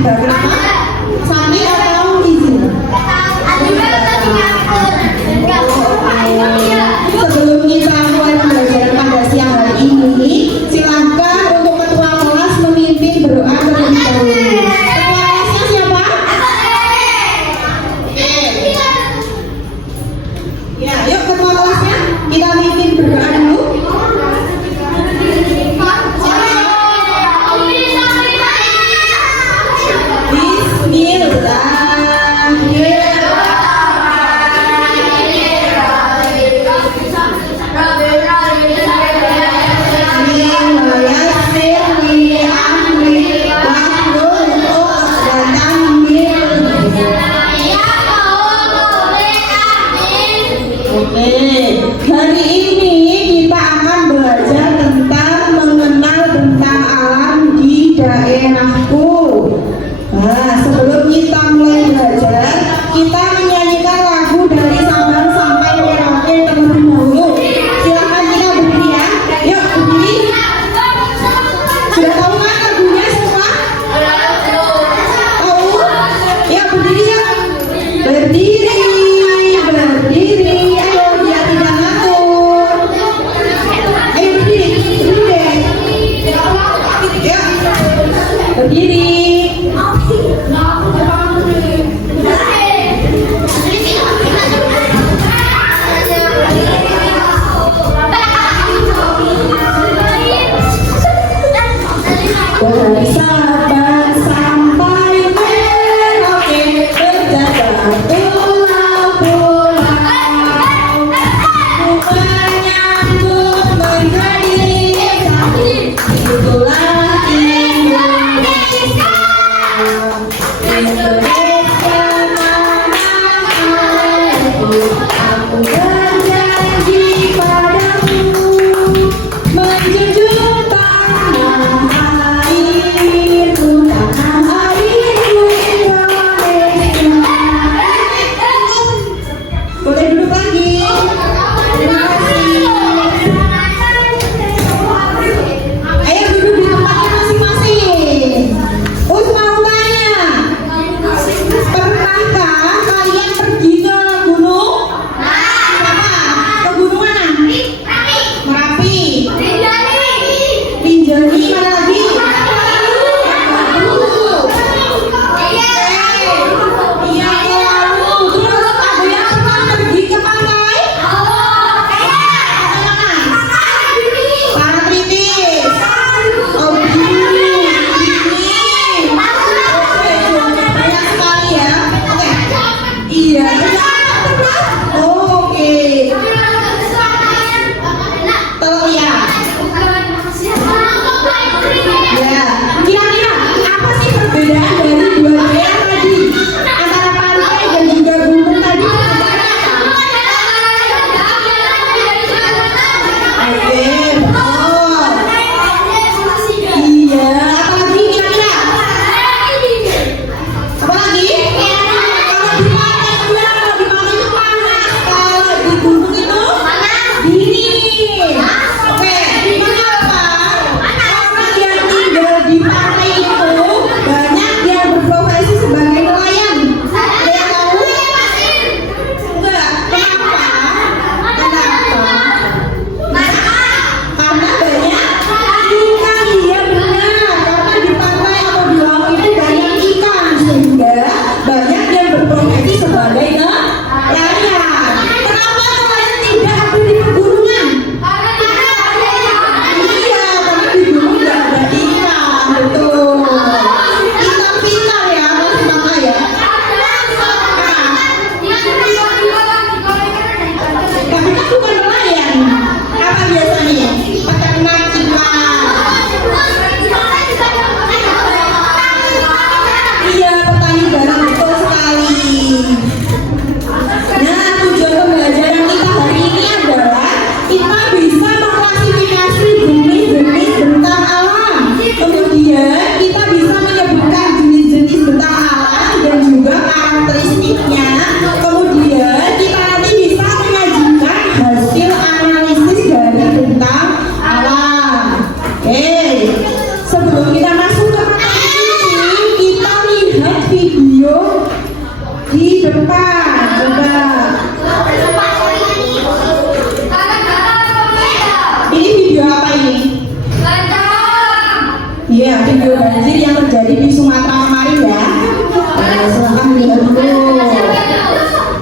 juga. Kenapa? Sakit atau izin? Sebelum kita mulai pembelajaran pada siang hari ini, silahkan untuk ketua kelas memimpin berdoa terlebih dahulu. Ketua kelasnya siapa? Ya, yuk ketua kelasnya kita mimpin berdoa dulu. Hari ini kita akan belajar tentang mengenal bentang alam di daerahku. Nah, sebelum kita mulai belajar, kita menyanyikan lagu dari Sabang sampai Merauke terlebih dahulu. Silakan kita berdiri ya. Yuk berdiri. Sudah tahu kan lagunya semua? Tahu? Ya berdiri ya. Berdiri. Berdiri. Dari Sabang sampai Merauke berjalan pulau-pulau menyambut menjadi itulah Indonesia. Indonesia mamaku, aku berjanji padamu menjunjung tanah airku. video banjir yang terjadi di Sumatera kemarin ya. Silahkan lihat dulu.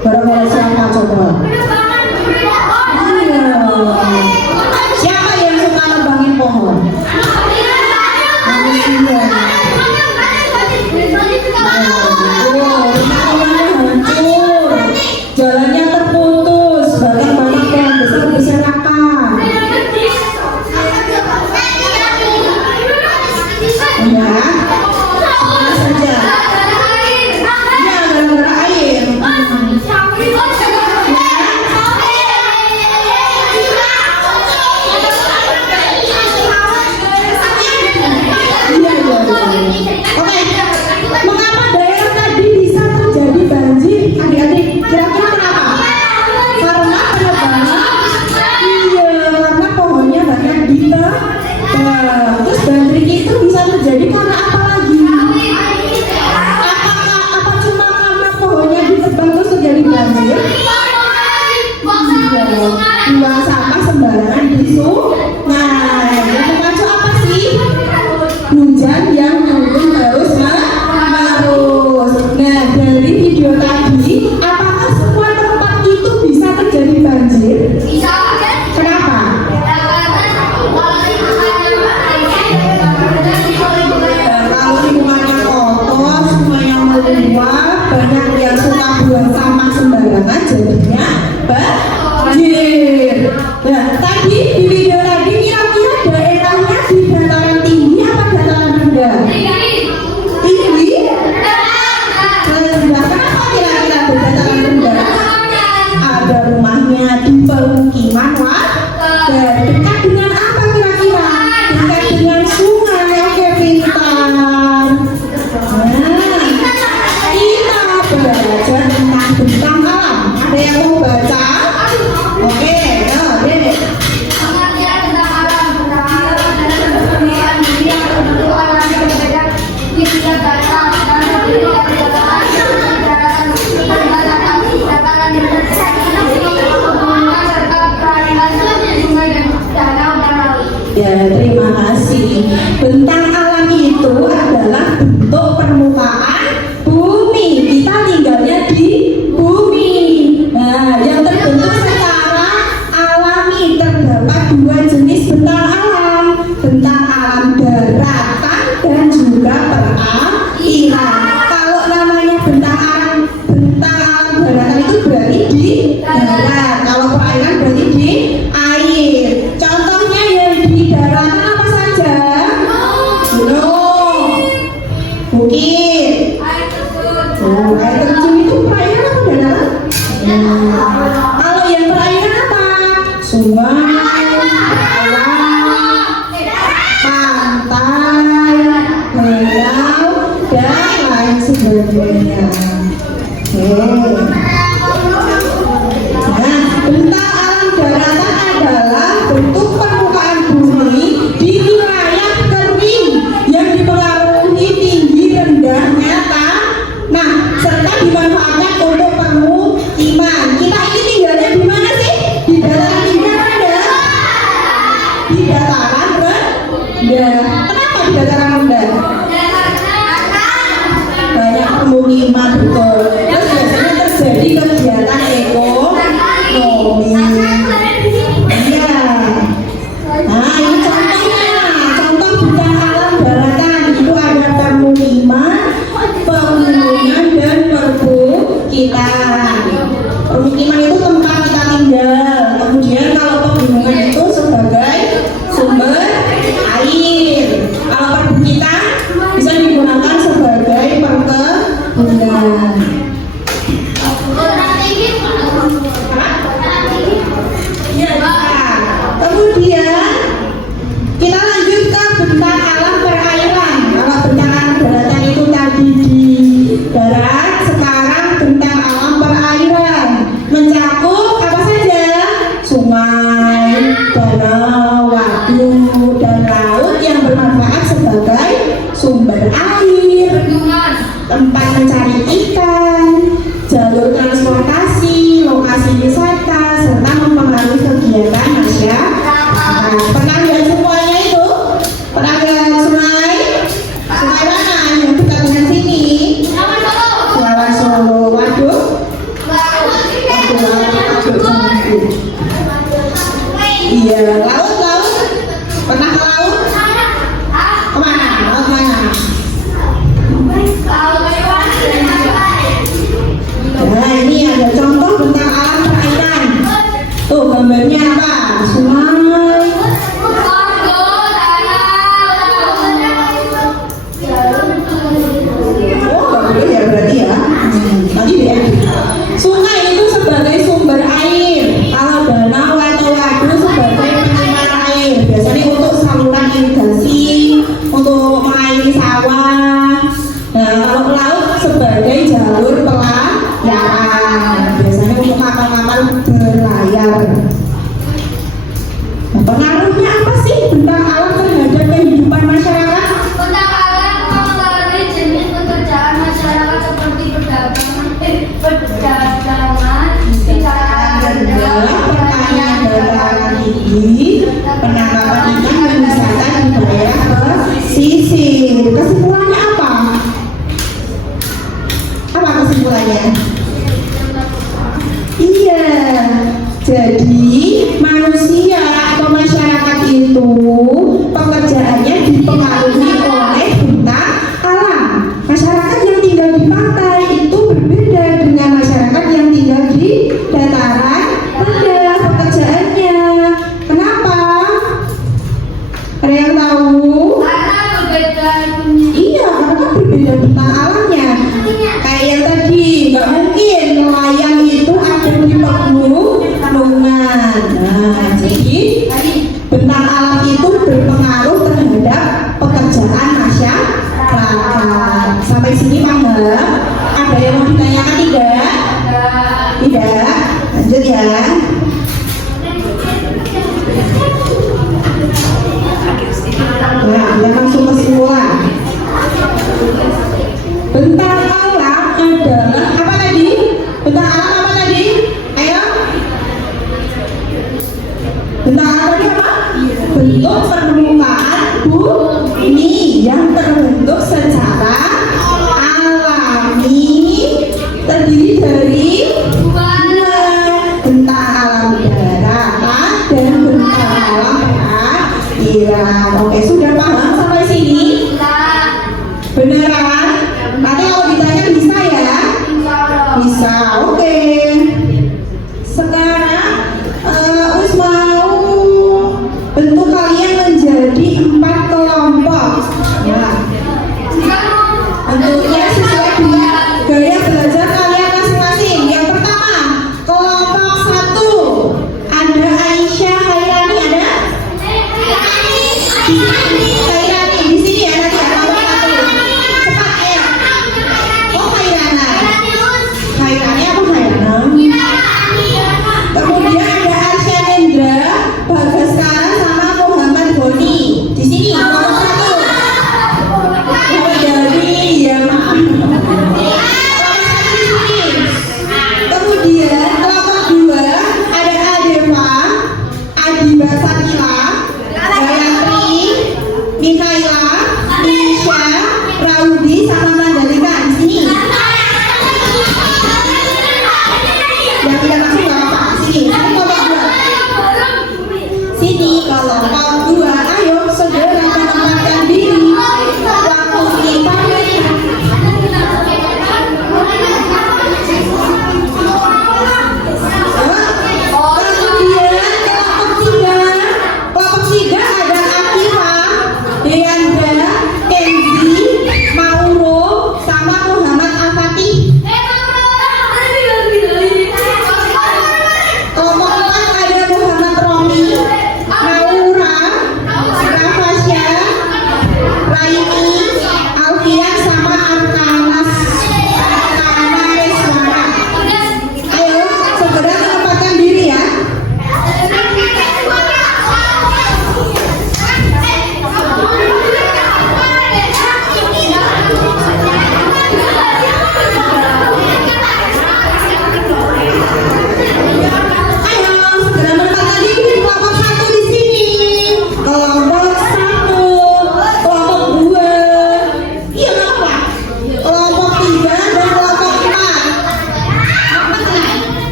Gara-gara siapa coba? Siapa yang suka nebangin pohon? Manusia. Rumahnya hancur, jalannya terputus, bahkan banyak yang besar berserakan. Ya, mana saja. Ya, gara-gara air. Oke, mengapa daerah tadi bisa terjadi banjir? Adik-adik, kira-kira kenapa? Karena penebangan. Iya, karena pohonnya banyak ditebang. Terus banjir itu bisa terjadi karena apa lagi? Apa cuma karena pohonnya ditebang terus terjadi banjir? Buang sampah sembarangan di sungai. Yang memacu apa sih? Hujan yang turun terus menerus. Nah, dari video tadi, apakah semua tempat itu bisa terjadi banjir? Kenapa? Kalau lingkungannya kotor, semuanya meluap, banyak yang suka buang sampah sembarangan, jadinya banjir. Nah, tadi di video tadi kira-kira daerahnya di dataran tinggi apa dataran rendah? Tinggi? Rendah. Kenapa kira-kira di dataran rendah? Ada rumahnya di pemukiman warga. Dekat dengan apa kira-kira? Dekat dengan sungai. Oke, pintar. Nah, kita belajar tentang bentang alam. Ada yang mau baca? Oke, nah, deh. Ya, terima kasih. Bentang alam itu adalah bentuk permukaan bumi. Kita tinggalnya di bumi. Nah, yang terbentuk secara alami terdapat dua jenis bentang alam. Bentang alam daratan dan juga perairan. Kalau namanya bentang alam daratan itu berarti di darat. Kalau perairan berarti di air. Contohnya yang di daratan apa saja? Gunung, bukit. Air terjun itu perairan apa daratan? Kalau yang perairan apa? Sungai, pantai, danau, dan lain sebagainya. Nah, bentang alam daratan adalah bentuk permukaan bumi di wilayah kering yang dipengaruhi tinggi rendahnya tanah serta dimanfaatkan untuk permukiman. Kita ini tinggalnya di mana sih? Di dataran tinggi apa rendah? Di dataran rendah. Kenapa di dataran rendah? Banyak pemukiman, betul. Terus biasanya terjadi kegiatan ekonomi. Iya. Nah, ini contohnya. Contoh bentang alam daratan itu ada pemukiman, pegunungan, dan perbukitan. Pemukiman itu tempat kita tinggal. Kemudian kalau pegunungan itu sebagai sumber air. Kalau perbukitan bisa digunakan sebagai perkebunan. Ya, kemudian kita lanjut ke bentang alam perairan. Kalau bentang alam daratan itu tadi di darat, sekarang bentang alam perairan mencakup apa saja? Sungai, danau, waduk, dan laut yang bermanfaat sebagai sumber air, tempat mencari ikan, jalur transportasi, lokasi wisata, serta mempengaruhi kegiatan masyarakat. Pernah lihat semuanya itu? Pernah lihat sungai? sawah. Nah, kalau laut sebagai jalur pelayaran. Biasanya untuk kapal-kapal berlayar. Nah, pengaruhnya apa sih tentang alam terhadap kehidupan masyarakat? Tentang alam mempengaruhi jenis pekerjaan masyarakat seperti perdagangan, Pertanian dataran tinggi, penangkapan ikan dan wisata di daerah pesisir. Kesimpulannya apa? Apa kesimpulannya? Iya, jadi manusia atau masyarakat itu pekerjaannya dipengaruhi oleh bentang alam. Masyarakat yang tinggal di pantai itu berbeda dengan masyarakat yang tinggal di dataran rendah pekerjaannya. Kenapa? Ada yang tahu? karena berbeda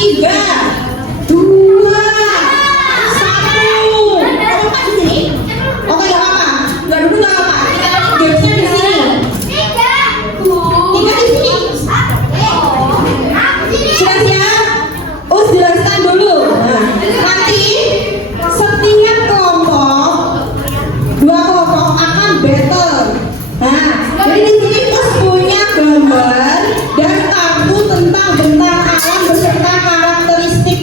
3, 2, 1. Empat di sini. Oke, nggak apa-apa. Nggak dulu nggak apa-apa. Kita lanjut gamesnya di sini. Tiga di sini. Sudah siap? Jelaskan dulu. Nah, nanti setiap kelompok, dua kelompok akan battle. Nah, jadi di sini terus punya gambar dan kartu tentang bentang alam beserta karakteristik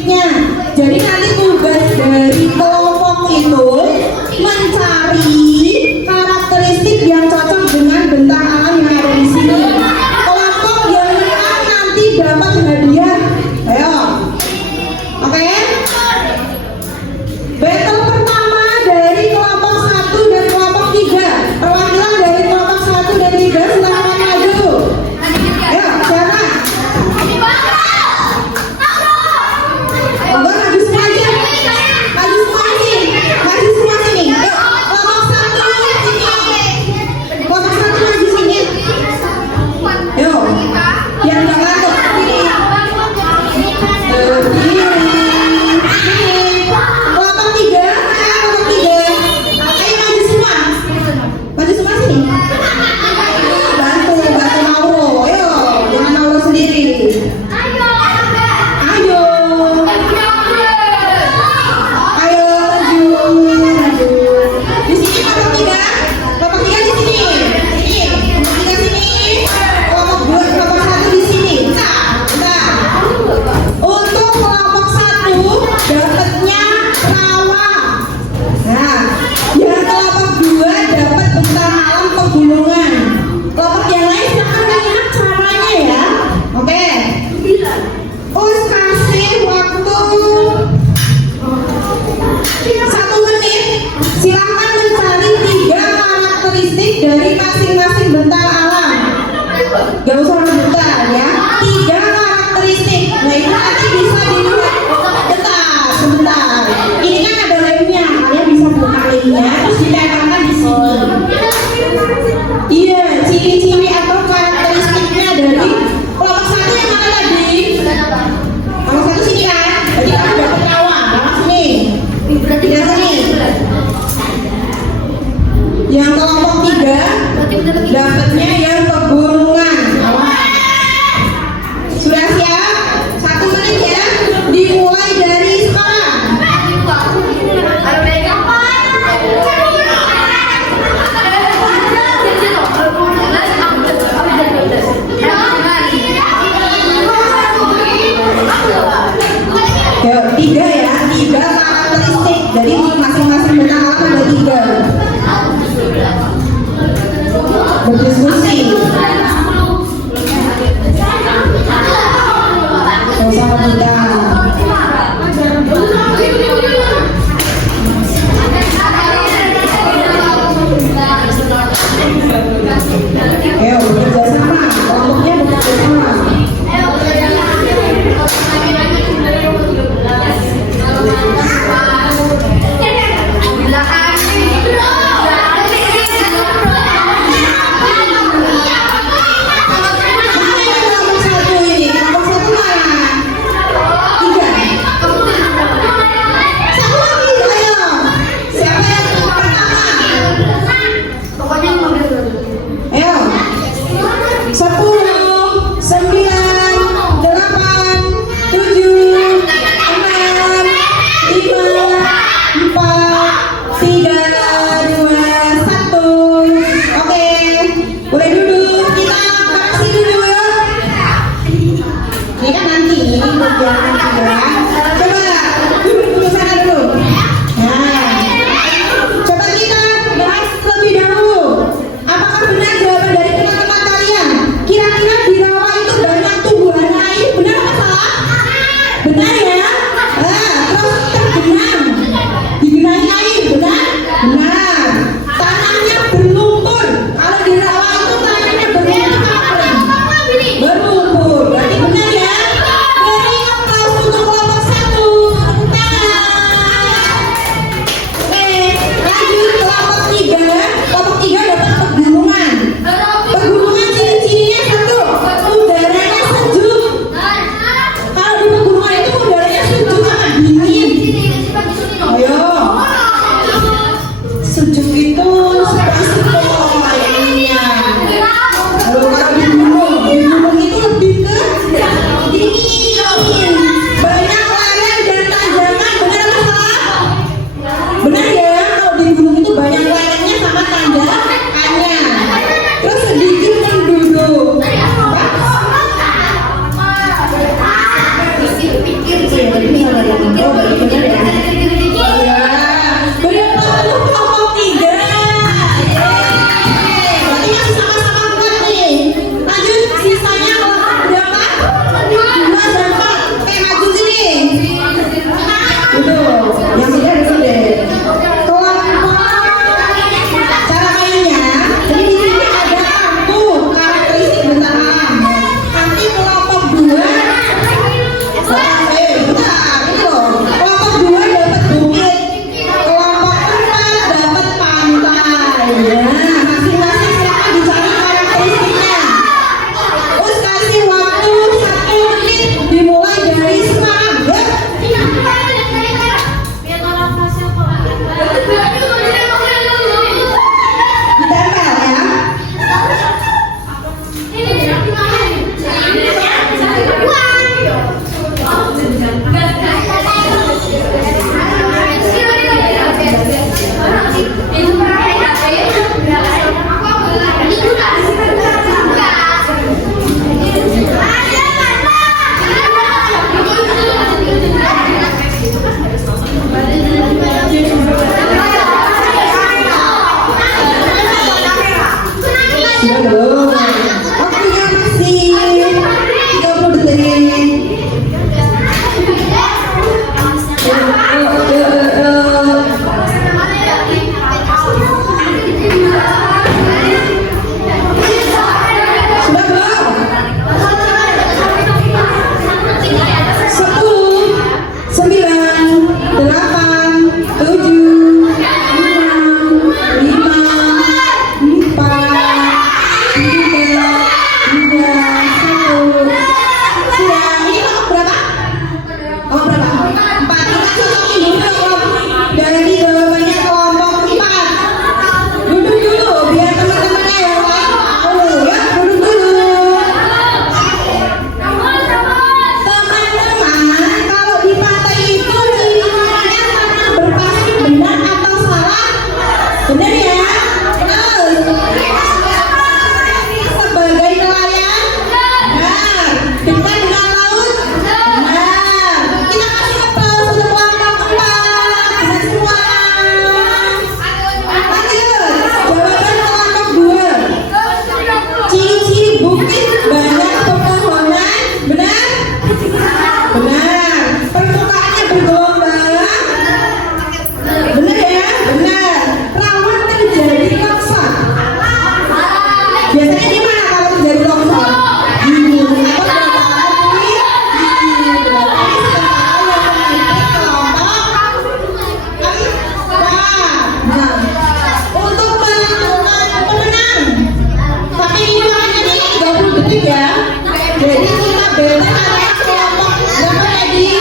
Beta adalah kelompok berapa tadi?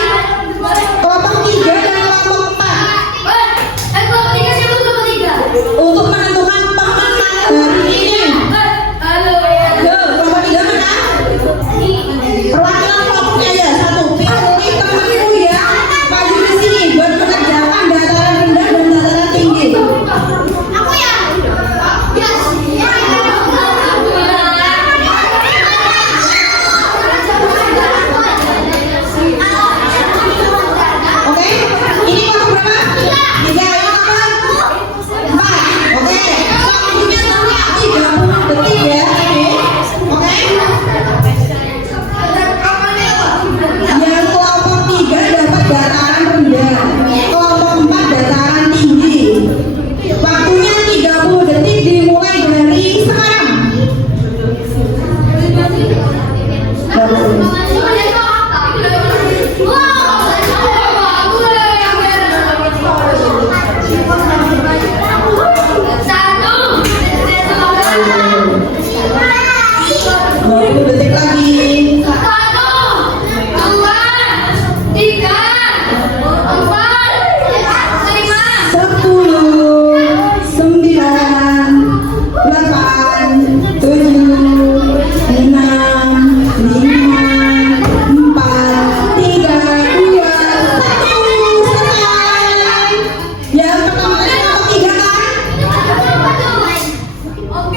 Kelompok 3 dan kelompok 4. Kelompok 3 siapa kelompok 3? Untuk menentukan pemenang hari ini. Yo, kelompok 3 mana? Perwakilan kelompoknya ya, satu. Pilih temanmu ya, maju ke sini buat mengerjakan dataran rendah dan dataran tinggi. Aku ya. Yes. Oke, ini kelompok berapa? 3, yang kapan? 4. Oke, waktunya setelah 30 detik ya. Oke. Yang kelompok 3 dapat dataran rendah, kelompok 4 dataran tinggi. Waktunya 30 detik dimulai dari sekarang. Satu. 20 detik lagi. 1, 2, 3, 4, 5. 10, 9, 8, 7, 6, 5, 4, 3, 2, 1. Selesai. Yang pertama kali kelompok 3 kan?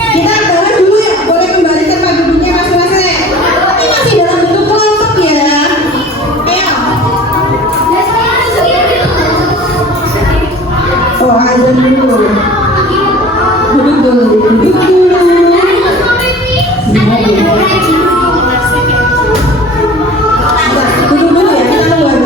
Kita bahas dulu ya, boleh kembali ke tempat duduknya masing-masing. Ini masih dalam bentuk kelompok ya. Ayo. Oh, azan dulu. Duduk dulu, duduk dulu. Duduk dulu ya, kita keluar.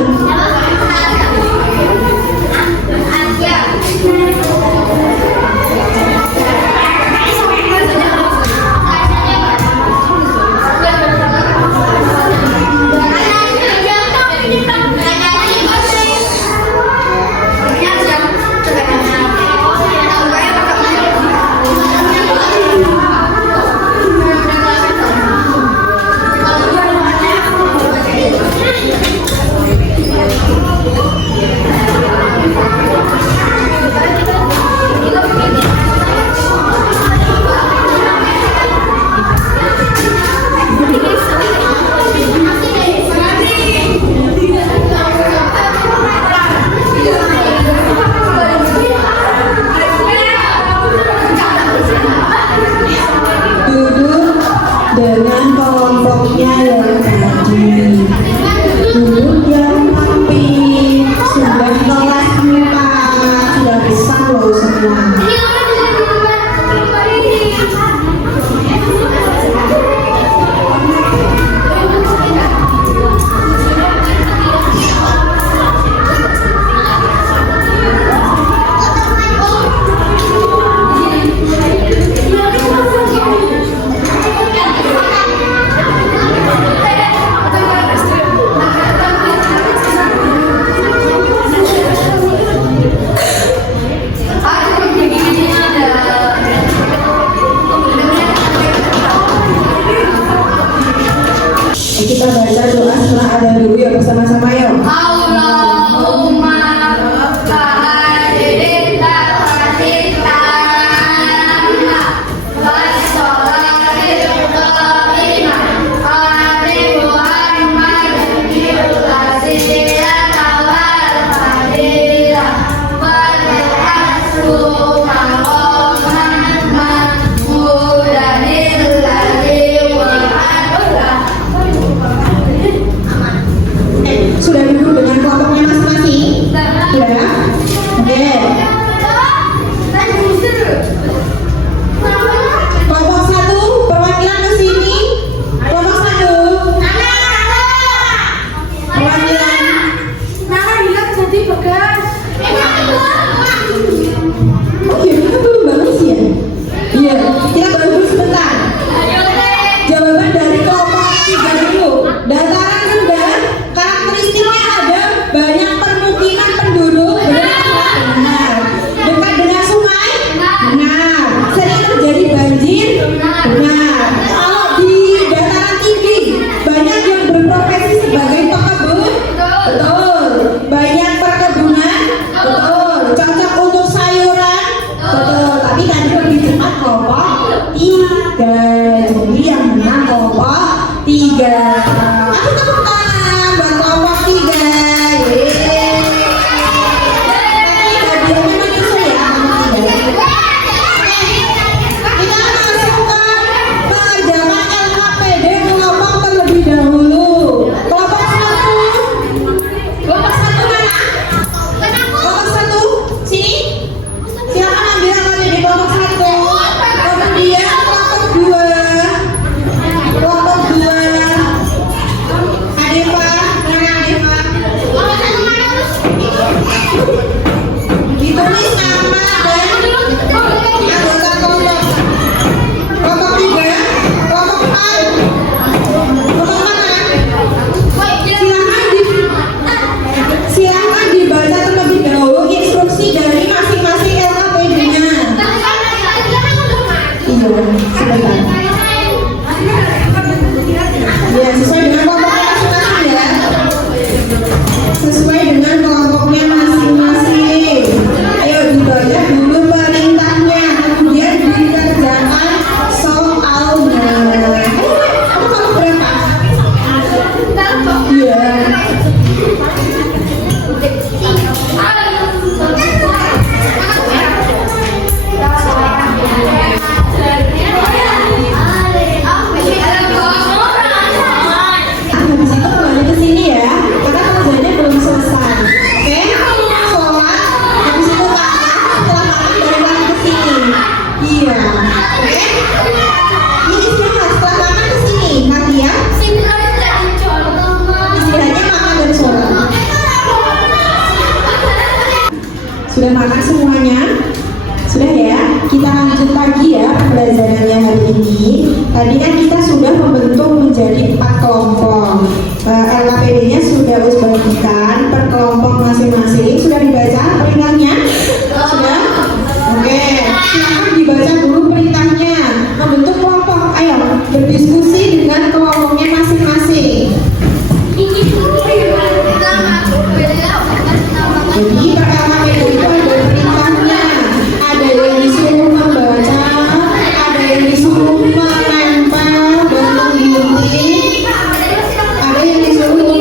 Duduk dengan kelompoknya yang tadi. Duduk yang rapi. Sudah kelas 4, sudah bisa loh semua. Kita baca doa setelah ada dulu ya bersama-sama yuk. Allahumma kahadita wasita wasolatil qa'imah Adi Muhammad Yudhasila tawal fadilah Wad'asru maqaman mahmudanil ladhi wa'adullah. Sudah duduk dengan kelompoknya masing-masing? Sudah? Oke. Kelompok 1, perwakilan ke sini. Kelompok 1. Perwakilan. Oh iya, kita belum bagus ya? Iya, kita baru sebentar. Jawaban dari kelompok 3 dulu. Dataran rendah, karakteristiknya ada banyak permukiman penduduk. Benar. Dekat dengan sungai. Benar. Sering terjadi banjir. Benar. Kalau di dataran tinggi banyak yang Sudah makan semuanya? Sudah ya? Kita lanjut lagi ya pembelajarannya hari ini. Tadi kan kita sudah membentuk menjadi 4 kelompok. LKPD-nya sudah Us bagikan per kelompok masing-masing. Sudah dibaca perintahnya? Sudah? Oke, silakan dibaca dulu perintahnya. Membentuk kelompok, ayo berdiskusi dengan kelompoknya masing-masing. Jadi per LKPD itu ada perintahnya. Ada yang disuruh membaca, ada yang disuruh menempel dan menggunting, ada yang disuruh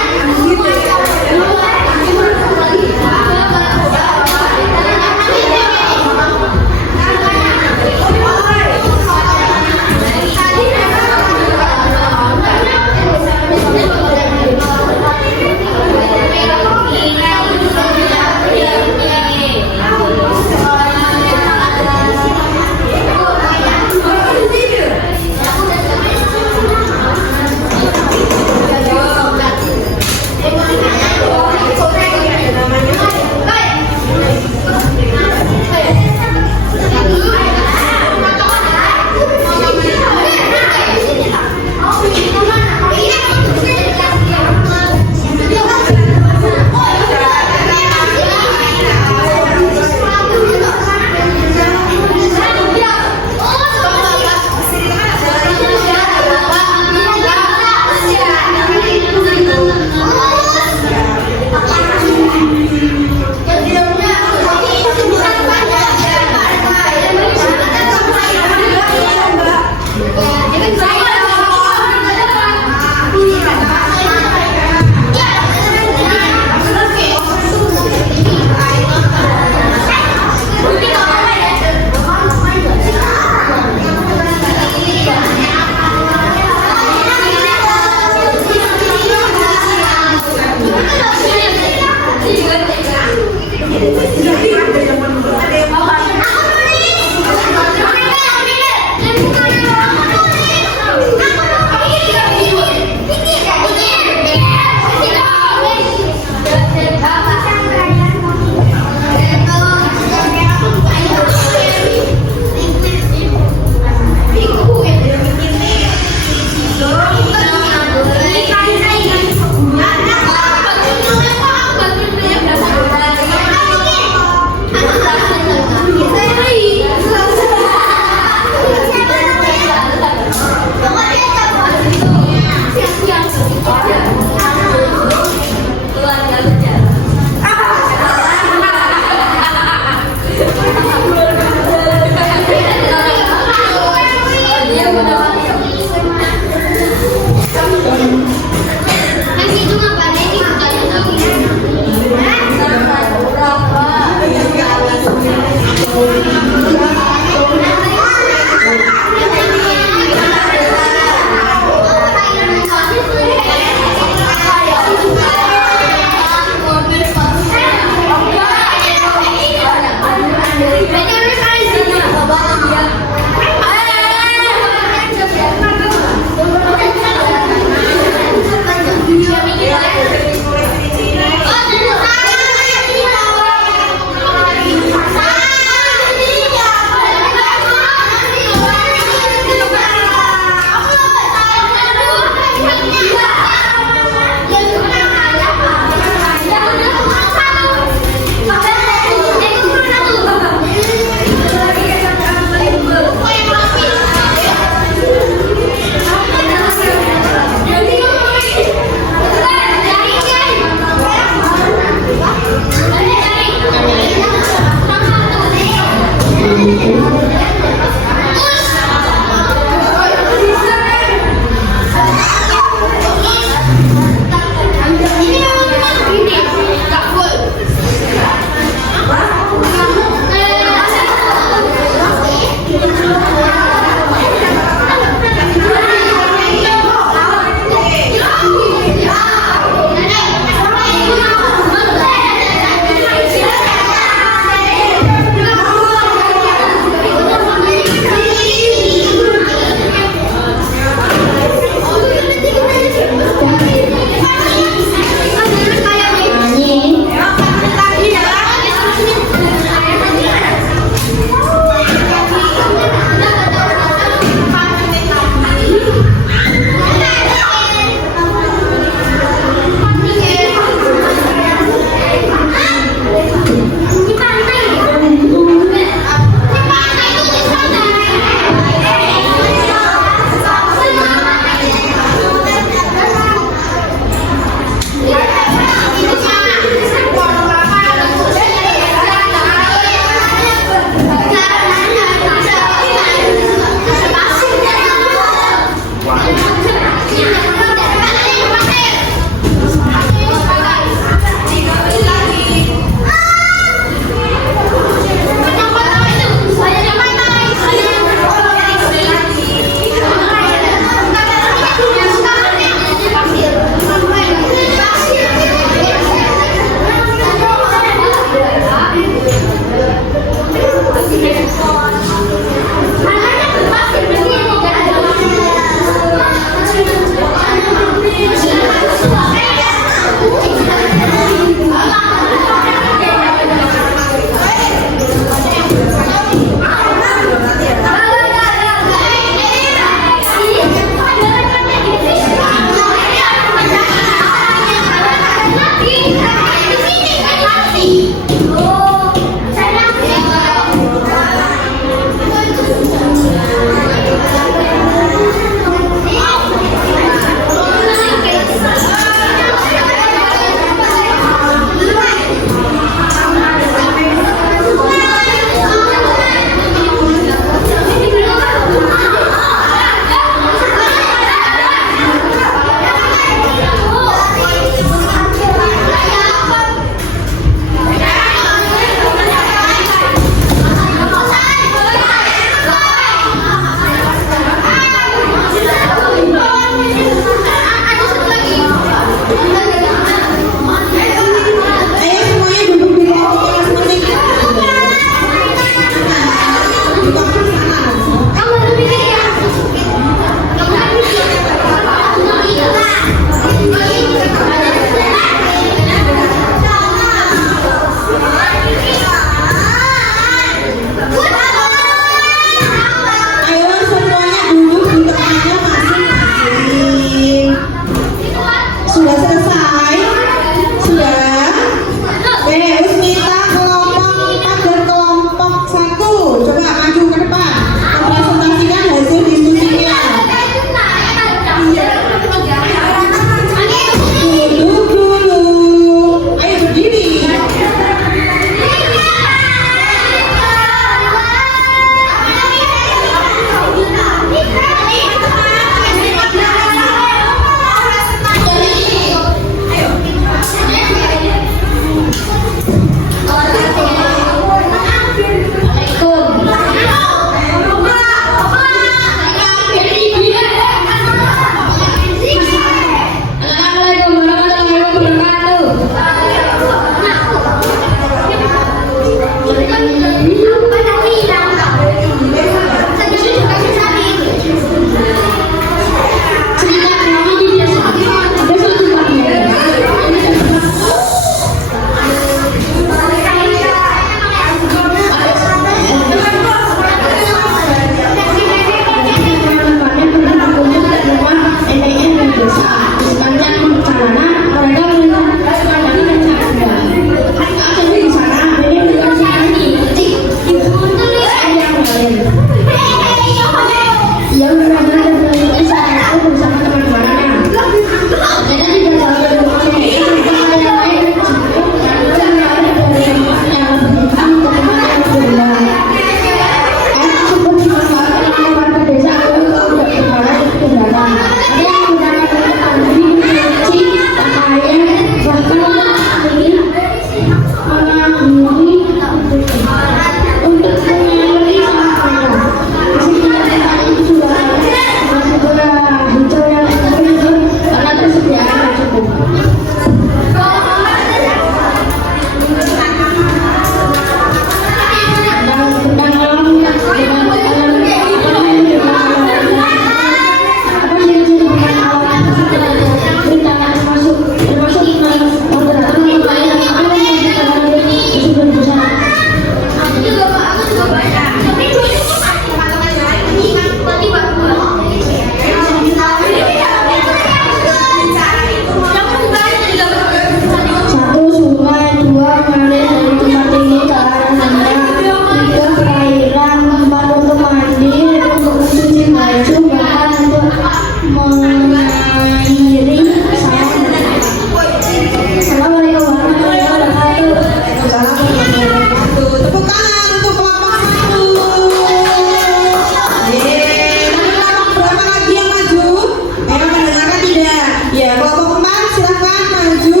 Ya, kelompok 4 silakan maju.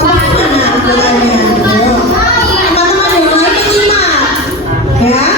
Mana bolanya? Ayo. Teman-teman yang lain menyimak. Ya.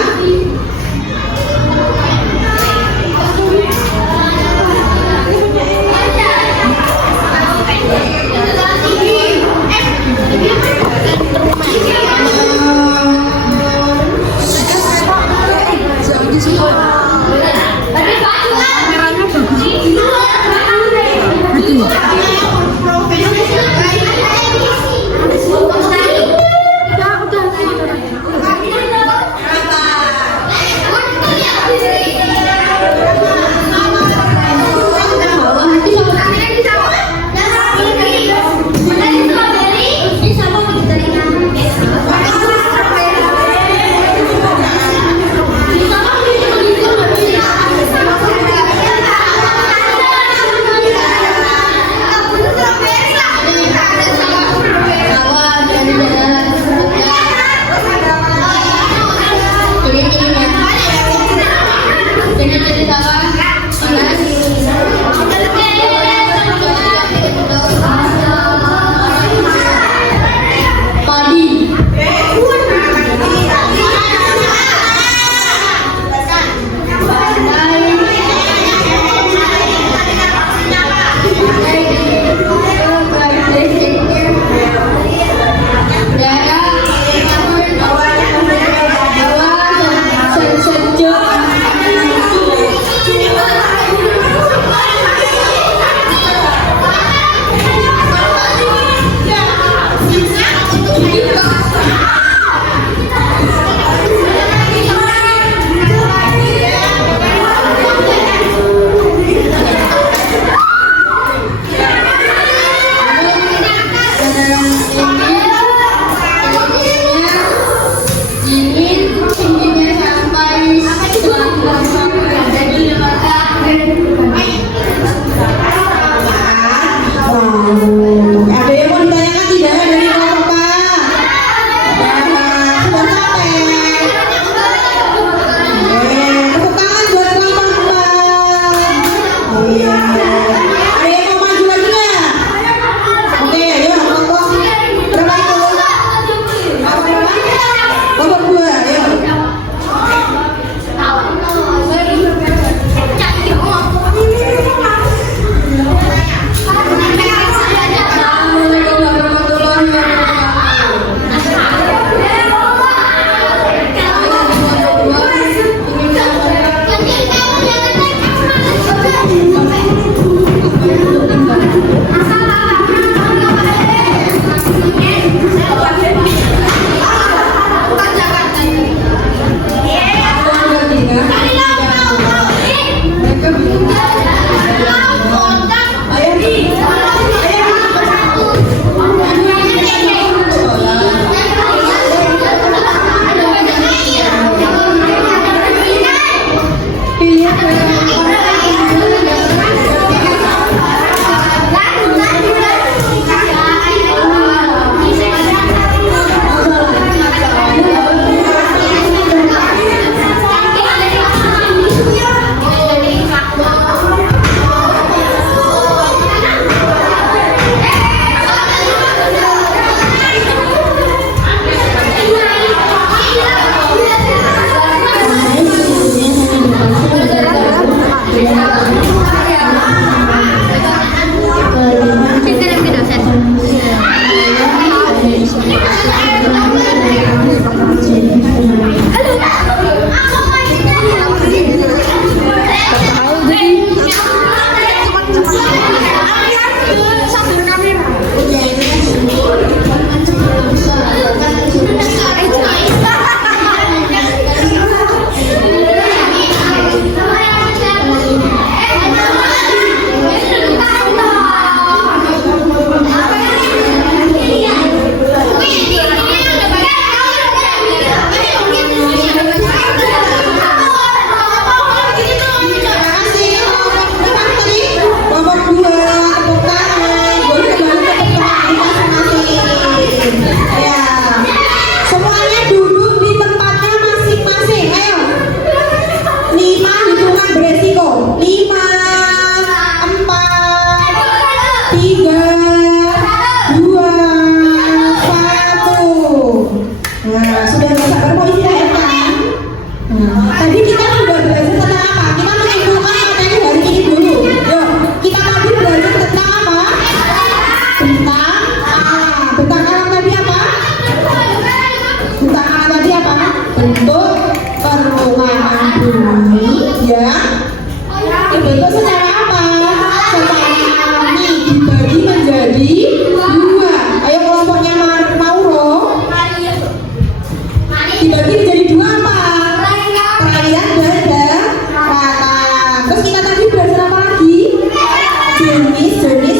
jenis-jenis